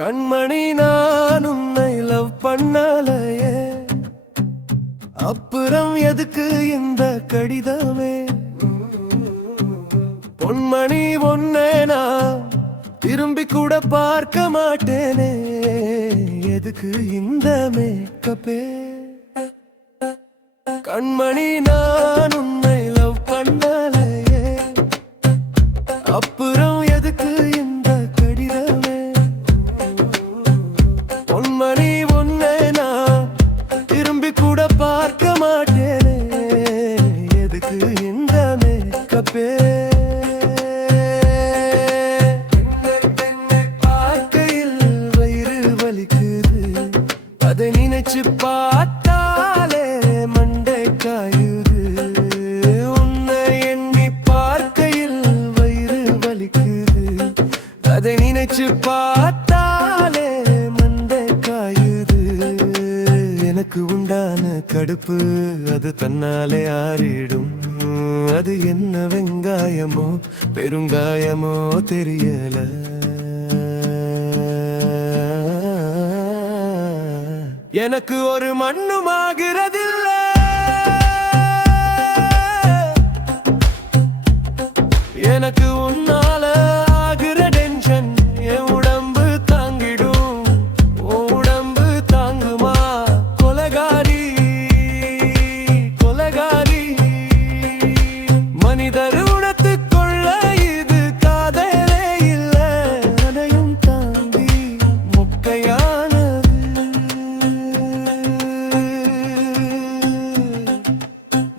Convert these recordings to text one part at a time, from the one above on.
கண்மணி நான் உன்னை லவ் பண்ணலையே, அப்புறம் எதுக்கு இந்த கடிதமே? பொன்மணி ஒன்னே நான் திரும்பி கூட பார்க்க மாட்டேனே, எதுக்கு இந்த மேக்கப்பே? கண்மணி நான் உன்னை லவ் பண்ணலையே, அப்புறம் எதுக்கு இந்த கடிதமே? பொன்மணி ஒன்னே நான் திரும்பி கூட பார்க்க மாட்டேனே, எதுக்கு இந்த மேக்கப்பே? பார்க்கையில் வயிறு வலிக்குது, அதை நினைச்சு பார்த்தாலே மண்டை காயுது. உன்னை எண்ணி பார்க்கையில் வயிறு வலிக்குது, அதை நினைச்சு பார்த்தாலே மண்டை காயுது. எனக்கு உண்டான கடுப்பு அது தன்னாலே ஆறிடும். அது என்ன வெங்காயமோ பெருங்காயமோ தெரியல. எனக்கு ஒரு மண்ணும் ஆகிறதில்ல. எனக்கு உன்னால ஆகிற டென்ஷன் என் உடம்பு தாங்கிடும். உடம்பு தாங்குமா? கொலகாரி கொலகாரி. மனிதர் உணத்துக்கொள்ள இது காதலே இல்ல, அதையும் தாண்டி மொக்கையானது.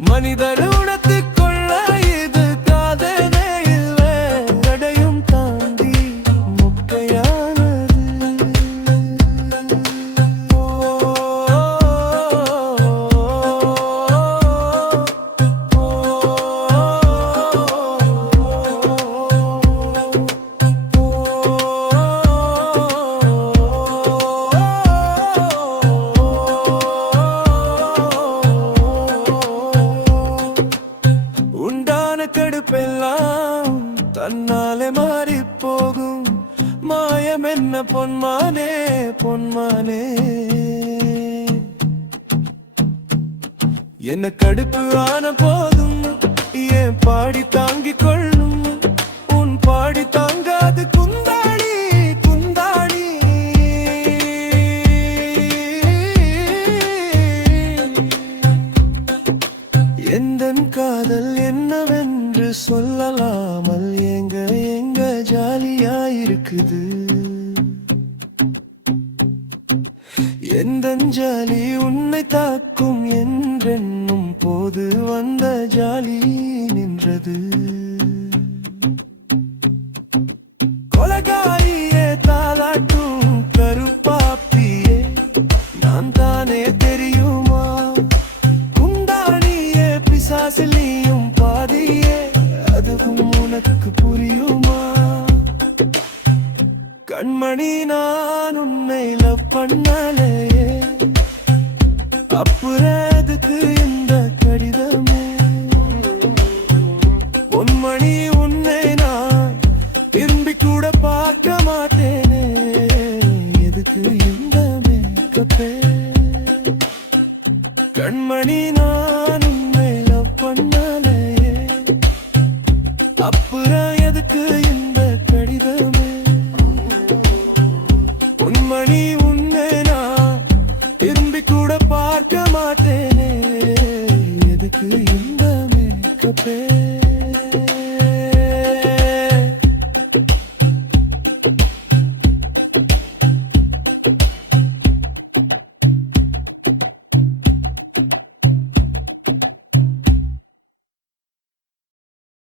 மனிதர் உணத்துக்கொள்ள இது காதலே இல்ல, அதையும் தாண்டி மொக்கையானது. உண்டான கடுப்பெல்லாம் தன்னாலே மாறி போகும். மாயம் என்ன பொன்மானே பொன்மானே. என்ன கடுப்பு ஆன போதும் ஏன் பாடி தாங்கிக் கொள்ளும். உன் பாடி தாங்காது குந்தாடி குந்தாடி. எந்தன் காதல் என்னவென்று சொல்லலாமல் எங்க எங்க ஜாலியாயிருக்குது. எந்தன் ஜாலி உன்னை தாக்கும் என்றென்னும் போது வந்த ஜாலி நின்றது. கொலகாரியே தாலாட்டும் கருப்பாப்பியே நான் தானே தெரியுமா? பிசாசிலியும் பாதியே அதுவும் உனக்கு புரியுமா? கண்மணி நான் உன்னை லவ் பண்ணலையே, அப்புறம் எதுக்கு இந்த கடிதமே? பொன்மணி உன்னை நான் திரும்பி கூட பார்க்க மாட்டேனே, எதுக்கு இந்த மேக்கப்பே? கண்மணி நான் உன்னை லவ் பண்ணலையே, அப்புறம் எதுக்கு இந்த கடிதமே? பொன்மணி உன்னை நான் திரும்பி கூட பார்க்க மாட்டேன்.